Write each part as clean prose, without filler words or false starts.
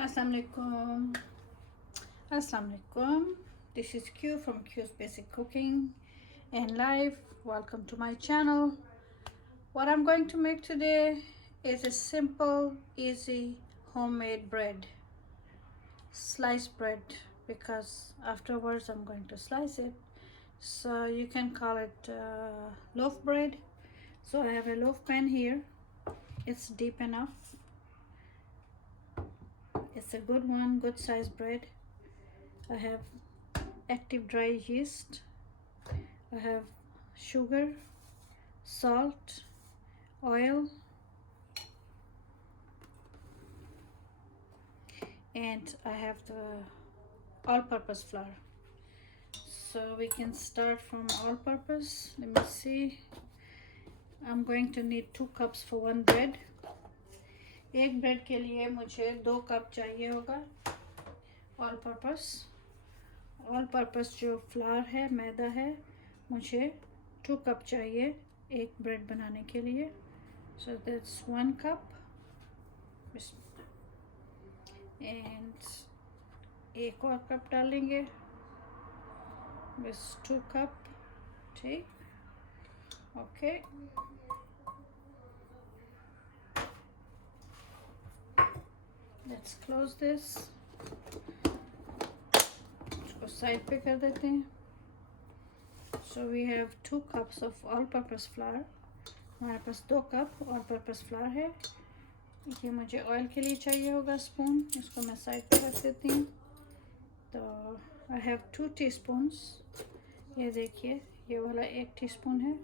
Assalamualaikum. Assalamualaikum. This is Q from Q's Basic Cooking and Life. Welcome to my channel. What I'm going to make today is a simple, easy, homemade bread. Sliced bread, because afterwards I'm going to slice it. So you can call it loaf bread. So I have a loaf pan here. It's deep enough. It's a good one, good size bread. I have active dry yeast. I have sugar, salt, oil, and I have the all-purpose flour. So we can start from all-purpose. Let me see. I'm going to need 2 cups for one bread. एक ब्रेड के लिए मुझे 2 कप चाहिए होगा all purpose जो फ्लावर है, मैदा है, मुझे 2 कप चाहिए एक ब्रेड बनाने के लिए. सो दैट्स 1 कप एंड एक और कप डालेंगे, बस 2 कप. ठीक, ओके. Let's close this. इसको साइड पे कर देते हैं. So we have 2 cups of all purpose flour. हमारे पास 2 कप ऑल पर्पस फ्लावर है. ये मुझे ऑयल के लिए चाहिए होगा स्पून. इसको मैं साइड पे रख देती हूँ. तो आई हैव 2 टीस्पून्स. ये देखिए, ये वाला 1 टीस्पून है,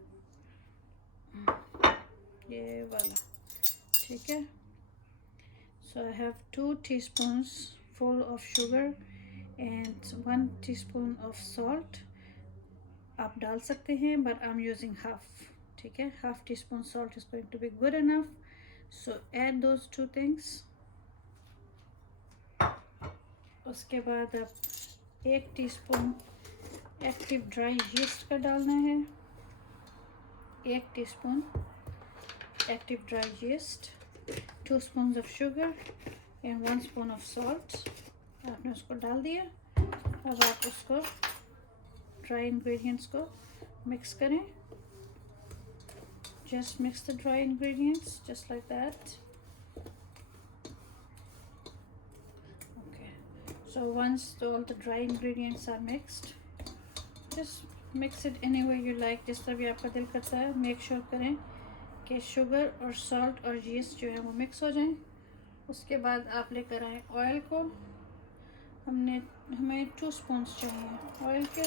ये वाला. ठीक है. So I have 2 teaspoons full of sugar and 1 teaspoon of salt. आप डाल सकते हैं, but I'm using half. ठीक है, half teaspoon salt is going to be good enough. So add those 2 things. उसके बाद आप 1 टीस्पून एक्टिव ड्राई यीस्ट का डालना है. 1 teaspoon active dry yeast, 2 spoons of sugar and 1 spoon of salt. आपने उसको डाल दिया. अब आप उसको ड्राई इंग्रेडिएंट्स को मिक्स करें. Just mix the dry ingredients just like that. Okay. So once all the dry ingredients are mixed, just mix it any way you like. जिस तरह भी आपका दिल करता है. Make sure करें कि शुगर और सॉल्ट और यीस्ट जो है वो मिक्स हो जाएं. उसके बाद आप लेकर आए ऑयल को. हमें 2 स्पून्स चाहिए ऑयल के.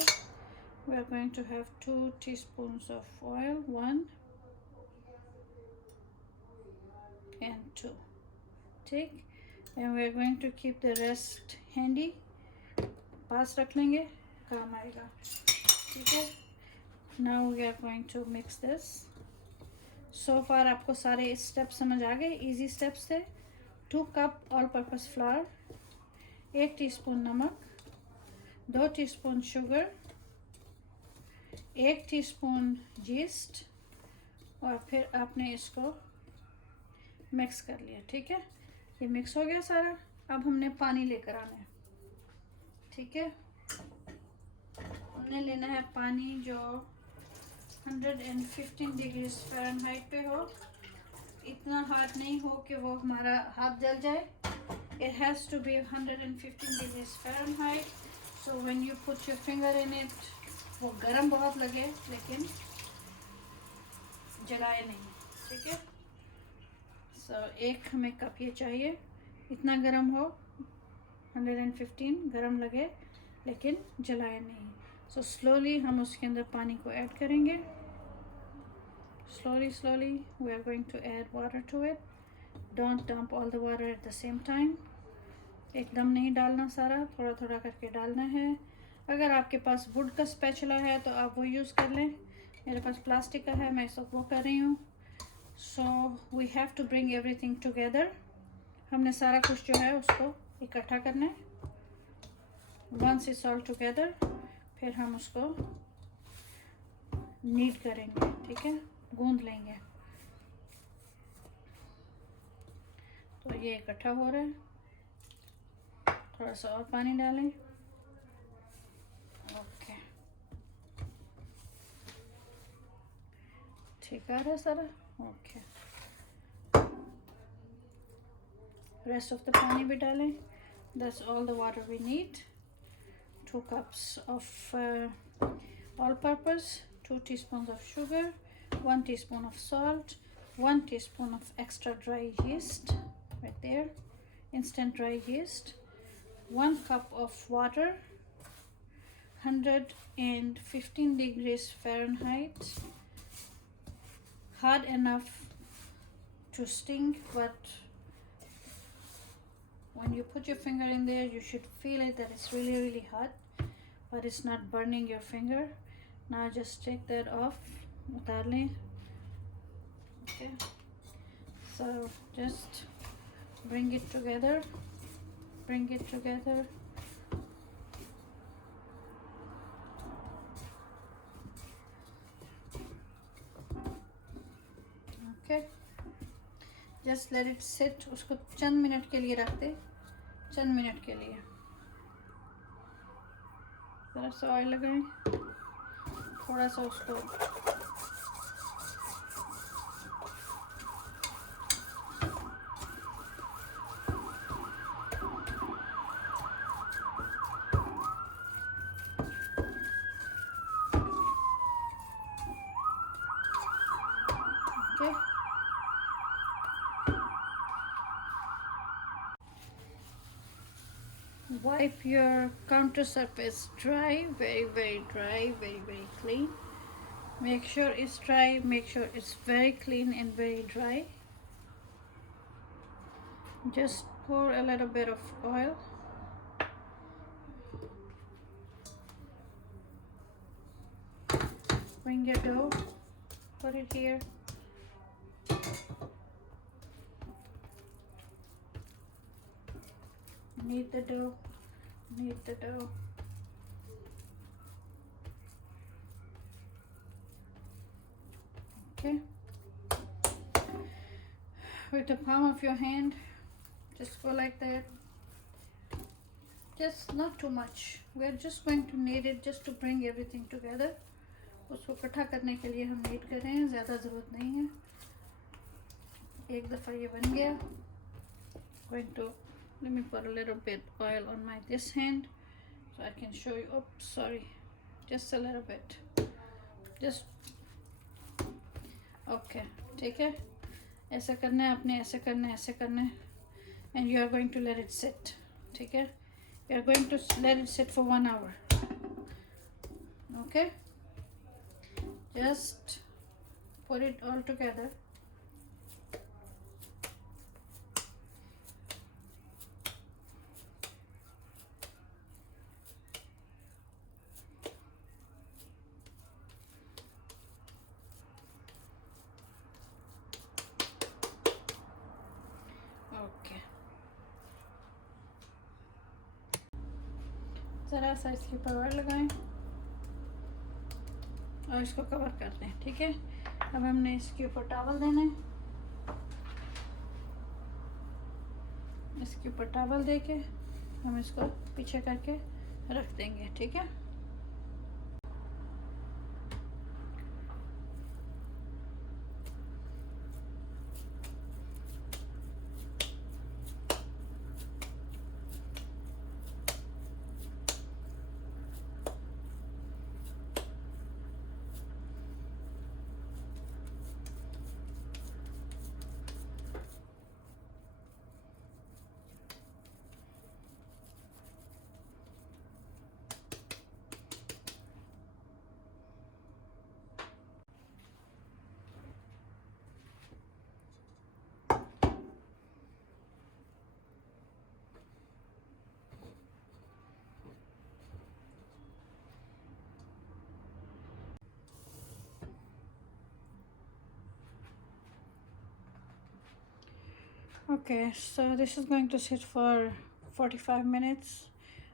We are going to have 2 teaspoons of oil, 1 and 2. ठीक. And we are going to keep the rest handy. पास रख लेंगे, काम आएगा. ठीक है. Now we are going to mix this. So far आपको सारे स्टेप समझ आ गए. इजी स्टेप्स थे. 2 कप ऑल पर्पस फ्लावर, 1 टीस्पून नमक, 2 टीस्पून शुगर, 1 टीस्पून यीस्ट, और फिर आपने इसको मिक्स कर लिया. ठीक है, ये मिक्स हो गया सारा. अब हमने पानी लेकर आना है. ठीक है, हमने लेना है पानी जो 115 डिग्री फ़ारेनहाइट पे हो. इतना हार्ड नहीं हो कि वो हमारा हाथ जल जाए. It has to be 115 degrees Fahrenheit. So when you put your finger in it, वो गरम बहुत लगे लेकिन जलाए नहीं. ठीक है. So एक हमें कप ये चाहिए. इतना गरम हो, 115 गरम लगे लेकिन जलाए नहीं. So slowly हम उसके अंदर पानी को ऐड करेंगे. Slowly we are going to add water to it. Don't dump all the water at the same time. एकदम नहीं डालना सारा, थोड़ा थोड़ा करके डालना है. अगर आपके पास वुड का स्पैचुला है तो आप वो यूज़ कर लें. मेरे पास प्लास्टिक का है, मैं सब वो कर रही हूँ. So we have to bring everything together. हमने सारा कुछ जो है उसको इकट्ठा करना है. Once it's all together, फिर हम उसको नीड करेंगे. ठीक है, गूंद लेंगे. तो ये इकट्ठा हो रहा है. थोड़ा सा और पानी डालें। ओके, ठीक आ रहा है सारा। ओके, रेस्ट ऑफ द पानी भी डालें। That's all the water we need. 2 cups of all-purpose, 2 teaspoons of sugar, 1 teaspoon of salt, 1 teaspoon of extra dry yeast, right there, instant dry yeast, 1 cup of water, 115 degrees Fahrenheit, hot enough to sting, but when you put your finger in there, you should feel it that it's really, really hot, but it's not burning your finger. Now just take that off. उतार लें. Okay. So just bring it together. Bring it together. Okay. Just let it sit. उसको चंद मिनट के लिए रख दे. चंद मिनट के लिए. ज़रा सा ऑयल लगाएं. थोड़ा सा उसको wipe your counter surface dry, very dry, very clean. Make sure it's dry, make sure it's very clean and very dry. Just pour a little bit of oil. Bring your dough, put it here. Knead the dough, knead the dough. Okay. With the palm of your hand, just go like that. Just not too much. We're just going to knead it just to bring everything together. उसको इकट्ठा करने के लिए हम knead कर रहे हैं, ज़्यादा ज़रूरत नहीं है. एक दफ़ा ये बन गया. Going to let me put a little bit oil on my this hand so I can show you. Oops, sorry, just a little bit. Just okay. ठीक है. ऐसा करना है आपने, ऐसे करना है, ऐसे करना है. And you are going to let it sit. ठीक है. You are going to let it sit for 1 hour. Okay. Just put it all together. Okay. ज़रा सा इसके ऊपर ऑयल लगाएं और इसको कवर कर दें. ठीक है. अब हमने इसके ऊपर टॉवल देना है. इसके ऊपर टॉवल दे के हम इसको पीछे करके रख देंगे. ठीक है. Okay, so this is going to sit for 45 minutes.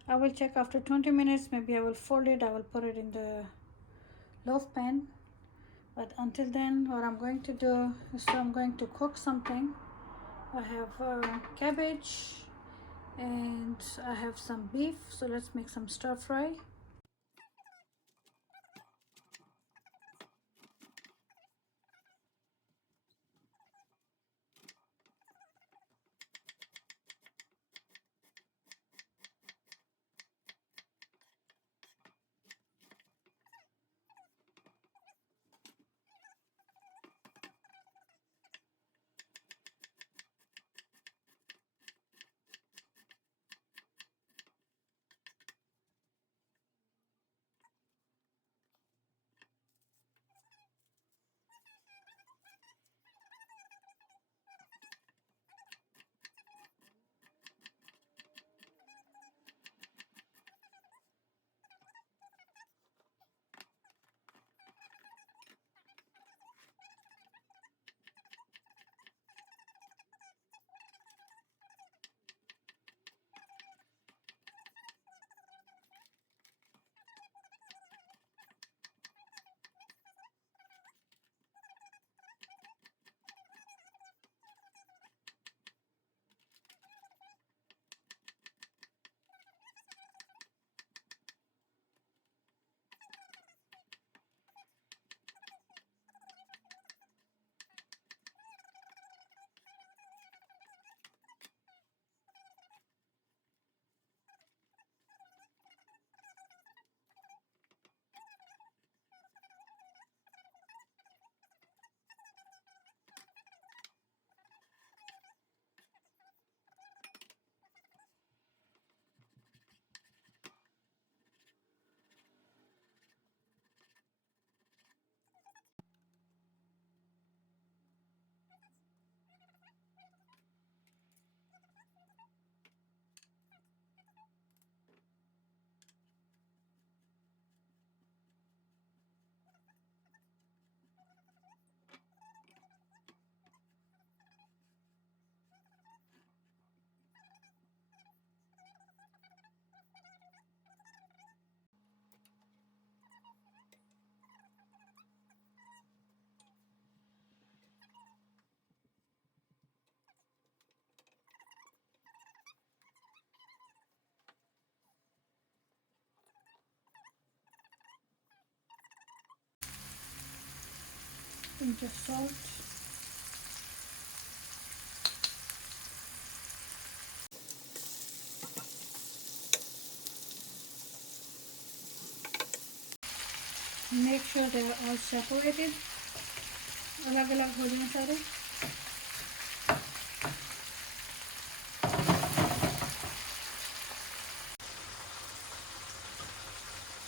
I will check after 20 minutes. Maybe I will fold it. I will put it in the loaf pan. But until then, what I'm going to do is I'm going to cook something. I have cabbage and I have some beef, so let's make some stir fry. Pinch of salt. Make sure they are all separated. अलग अलग हो जाए सारे.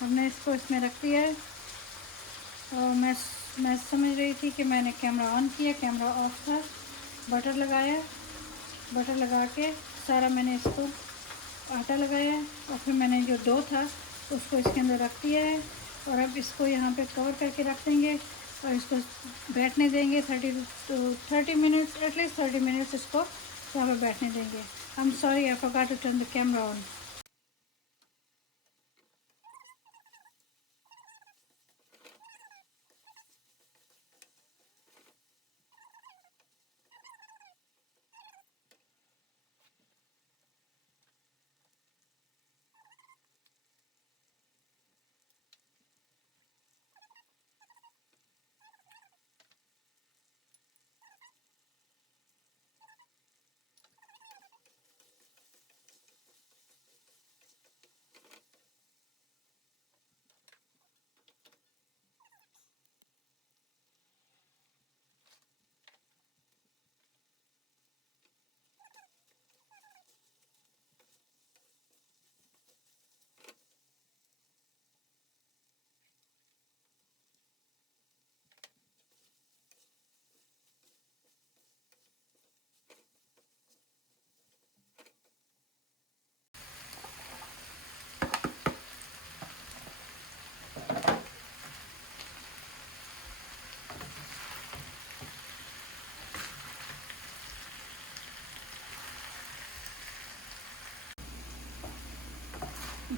हमने इसको इसमें रख दिया है और मैं समझ रही थी कि मैंने कैमरा ऑन किया, कैमरा ऑफ था. बटर लगाया, बटर लगा के सारा मैंने इसको आटा लगाया और फिर मैंने जो डो था उसको इसके अंदर रख दिया है और अब इसको यहाँ पे कवर करके रख देंगे और इसको बैठने देंगे 30 मिनट्स, एटलीस्ट 30 मिनट्स इसको यहाँ पे बैठने देंगे. I am sorry, I forgot to turn the camera on.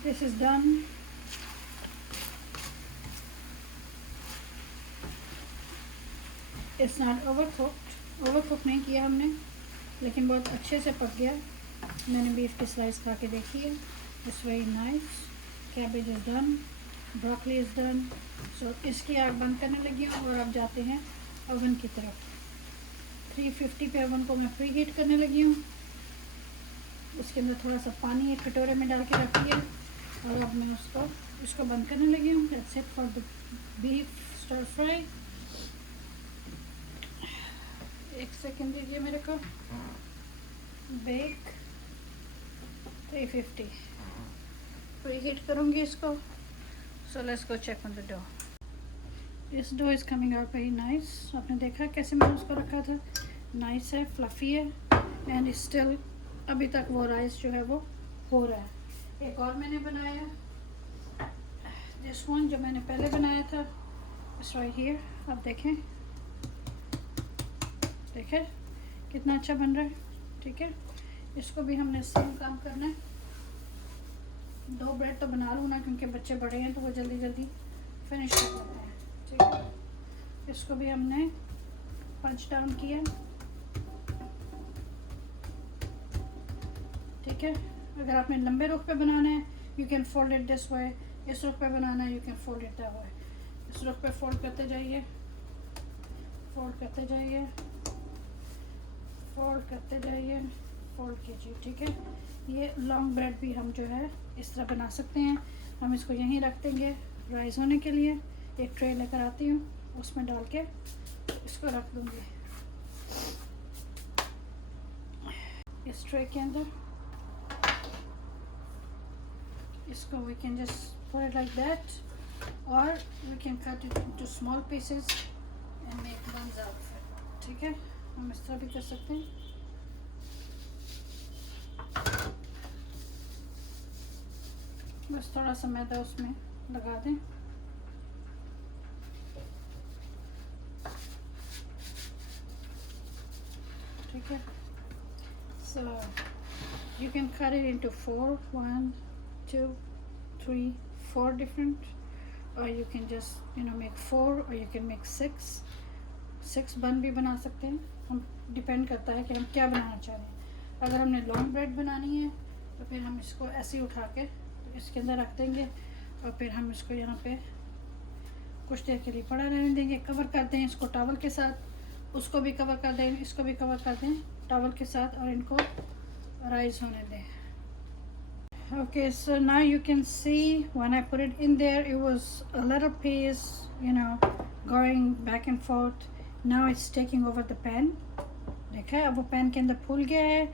This is done. It's not overcooked. Overcook नहीं किया हमने, लेकिन बहुत अच्छे से पक गया. मैंने बीफ की स्लाइस खा के देखी है, it's very nice. Cabbage is done, broccoli is done. So इसकी आग बंद करने लगी हूँ और अब जाते हैं ओवन की तरफ। 350 पे ओवन को मैं प्री हीट करने लगी हूँ। उसके अंदर थोड़ा सा पानी एक कटोरे में डाल के रखी है और अब मैं इसको बंद करने लगी हूँ। That's it for the beef stir fry. एक सेकेंड दीजिए मेरे को। बेक 350 प्री हीट करूँगी इसको। So let's go check on the dough. This dough is coming out very nice. आपने देखा कैसे मैंने उसको रखा था, नाइस है, फ्लफ़ी है एंड स्टिल अभी तक वो राइस जो है वो हो रहा है। एक और मैंने बनाया, दिस वन जो मैंने पहले बनाया था, इट्स राइट हियर। आप देखें कितना अच्छा बन रहा है। ठीक है, इसको भी हमने सेम काम करना है। 2 ब्रेड तो बना लूँ ना, क्योंकि बच्चे बड़े हैं तो वो जल्दी जल्दी फिनिश कर देते हैं। ठीक है, इसको भी हमने पंच डाउन किया। ठीक है, अगर आपने लंबे रुख पे बनाना है you can fold it this way, इस रुख पे बनाना है you can fold it that way. इस रुख पे फोल्ड करते जाइए, फोल्ड करते जाइए, फोल्ड करते जाइए, फोल्ड कीजिए। ठीक है, ये लॉन्ग ब्रेड भी हम जो है इस तरह बना सकते हैं। हम इसको यहीं रख देंगे राइस होने के लिए। एक ट्रे लेकर आती हूँ, उसमें डाल के इसको रख दूँगी। इस ट्रे के अंदर इसको we can just put it like that, और we can cut it into small pieces and make buns out of it. ठीक है, हम इस तरह भी कर सकते हैं। बस थोड़ा सा मैदा उसमें लगा दें। ठीक है, so you can cut it into 4, 1, 2, 3, 4 different, or you can just make 4 or you can make 6 बन भी बना सकते हैं। हम डिपेंड करता है कि हम क्या बनाना चाह रहे हैं। अगर हमने लॉन्ग ब्रेड बनानी है तो फिर हम इसको ऐसे ही उठा के इसके अंदर रख देंगे और फिर हम इसको यहाँ पे कुछ देर के लिए पड़ा रहने देंगे। कवर कर दें इसको टॉवल के साथ, उसको भी कवर कर दें, इसको भी कवर कर दें टॉवल के साथ, और इनको राइस होने दें। Okay, so now you can see when I put it in there, it was a little piece, going back and forth. Now it's taking over the pan. देखा है, अब वो पैन के अंदर फूल गया है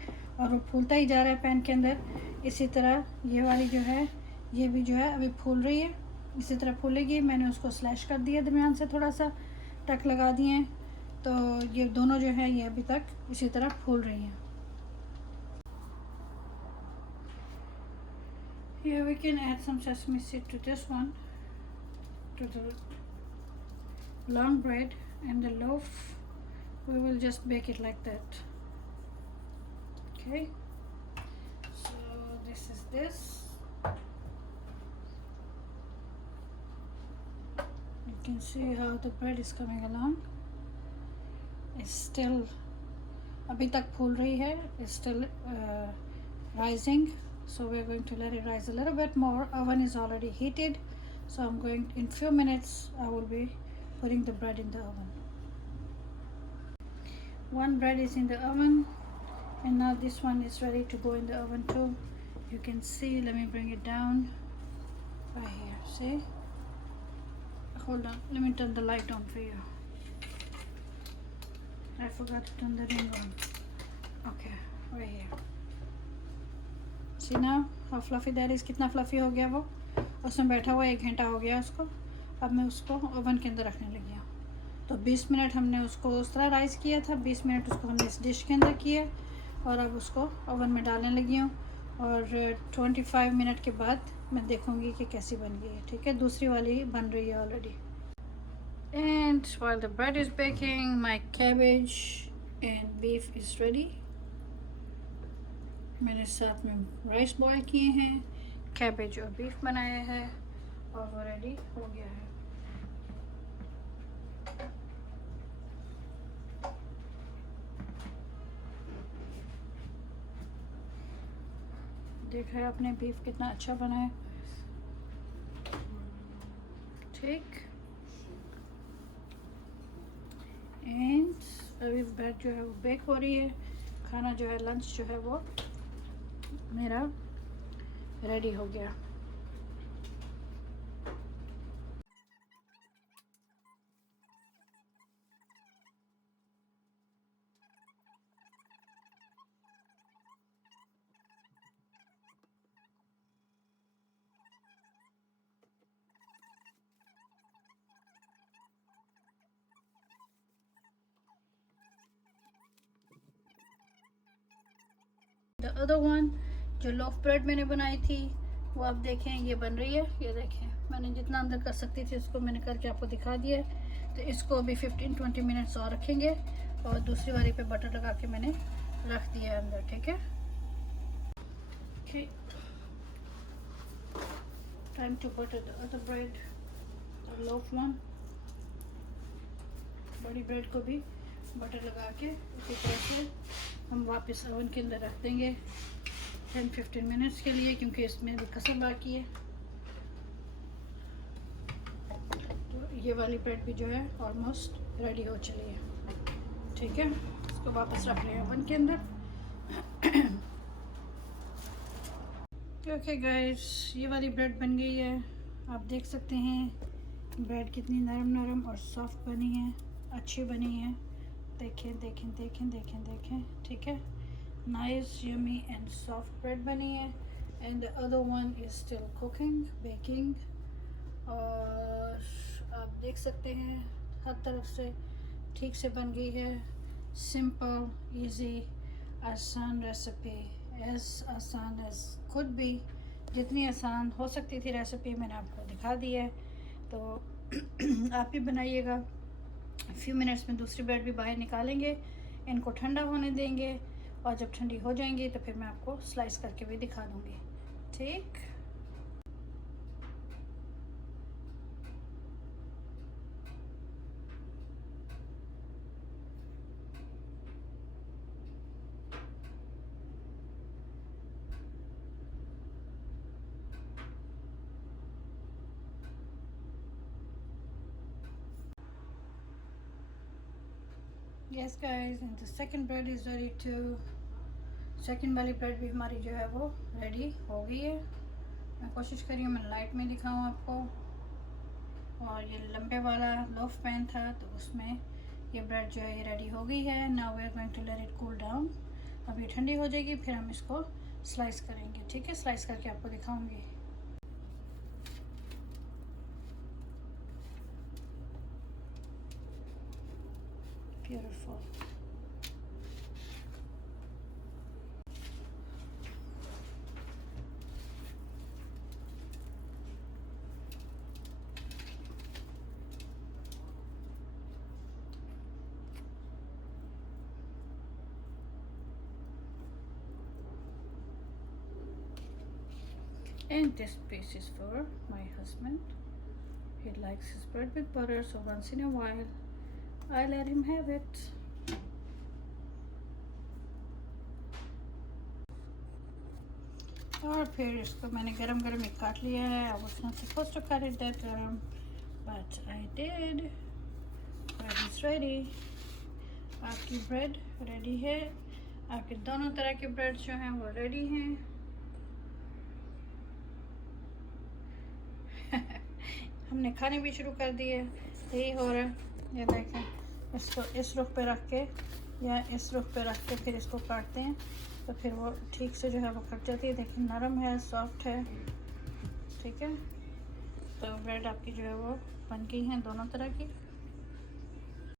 और वो फूलता ही जा रहा है पैन के अंदर। इसी तरह ये वाली जो है ये भी जो है अभी फूल रही है, इसी तरह फूलेगी। मैंने उसको स्लैश कर दिया दरमियान से, थोड़ा सा टक लगा दिए हैं, तो ये दोनों जो है ये अभी तक इसी तरह फूल रही हैं। Here we can add some sesame seed to this one, to the long bread, and the loaf we will just bake it like that. Okay, so this is this. You can see how the bread is coming along. It's still अभी तक फूल रही है, it's still rising. So we're going to let it rise a little bit more. Oven is already heated, so I'm going, in few minutes I will be putting the bread in the oven. One bread is in the oven and now this one is ready to go in the oven too. You can see, let me bring it down right here. See, hold on, let me turn the light on for you. I forgot to turn the ring on. Okay, right here. See now how fluffy that is. कितना फ्लफ़ी हो गया वो, उसमें बैठा हुआ 1 घंटा हो गया उसको। अब मैं उसको ओवन के अंदर रखने लगी हूँ। तो 20 मिनट हमने उसको उस तरह राइस किया था, 20 मिनट उसको हमने इस डिश के अंदर किया और अब उसको ओवन में डालने लगी हूँ और 25 मिनट के बाद मैं देखूँगी कि कैसी बन गई है। ठीक है, दूसरी वाली बन रही है already. And while the bread is baking, my cabbage and beef is ready. मैंने साथ में राइस बॉईल किए हैं, कैबेज और बीफ बनाया है और वो रेडी हो गया है। देखा है आपने बीफ कितना अच्छा बना है। ठीक, एंड अभी ब्रेड जो है वो बेक हो रही है। खाना जो है, लंच जो है वो मेरा रेडी हो गया। द अदर वन जो लोफ ब्रेड मैंने बनाई थी वो आप देखें ये बन रही है। ये देखें, मैंने जितना अंदर कर सकती थी उसको मैंने करके आपको दिखा दिया है। तो इसको अभी 15-20 मिनट्स और रखेंगे और दूसरी वाली पे बटर लगा के मैंने रख दिया है अंदर। ठीक है, time to butter the other bread, loaf one. बड़ी ब्रेड को भी बटर लगा के उसी तरह से हम वापस ओवन के अंदर रख देंगे 10-15 मिनट्स के लिए, क्योंकि इसमें भी कसर बाकी है। तो ये वाली ब्रेड भी जो है ऑलमोस्ट रेडी हो चली है। ठीक है, इसको वापस रख लें ओवन के अंदर। ओके गाइस, ये वाली ब्रेड बन गई है। आप देख सकते हैं ब्रेड कितनी नरम नरम और सॉफ्ट बनी है, अच्छी बनी है। देखें देखें देखें देखें देखें। ठीक है, nice yummy and soft bread बनी है। And the other one is still cooking, baking. और आप देख सकते हैं हर तरफ से ठीक से बन गई है। सिंपल, इजी, आसान रेसिपी, एज आसान एज खुद भी। जितनी आसान हो सकती थी रेसिपी मैंने आपको दिखा दी है। तो आप भी बनाइएगा। फ्यू मिनट्स में दूसरी ब्रेड भी बाहर निकालेंगे, इनको ठंडा होने देंगे और जब ठंडी हो जाएंगी तो फिर मैं आपको स्लाइस करके भी दिखा दूँगी। ठीक, yes guys, and the second bread is ready too. Second वाली ब्रेड भी हमारी जो है वो रेडी हो गई है। मैं कोशिश करी हूँ मैं लाइट में दिखाऊँ आपको। और ये लंबे वाला लोफ पैन था तो उसमें ये ब्रेड जो है ये रेडी हो गई है। Now we are going to let it cool down. अब ये ठंडी हो जाएगी, फिर हम इसको स्लाइस करेंगे। ठीक है, स्लाइस करके आपको दिखाऊंगी। Beautiful. And this piece is for my husband. He likes his bread with butter, so once in a while I let him have it. और फिर इसको मैंने गरम गरम ही काट लिया है। I was not supposed to cut it that but I did. Bread is ready. आपकी ब्रेड रेडी है। आपके दोनों तरह के ब्रेड जो हैं वो रेडी हैं। हमने खाने भी शुरू कर दिए। यही हो रहा है, ये देखें। इसको इस रुख पे रख के या इस रुख पे रख के फिर इसको काटते हैं तो फिर वो ठीक से जो है वो कट जाती है। देखिए नरम है, सॉफ्ट है। ठीक है, तो ब्रेड आपकी जो है वो बन गई हैं दोनों तरह की।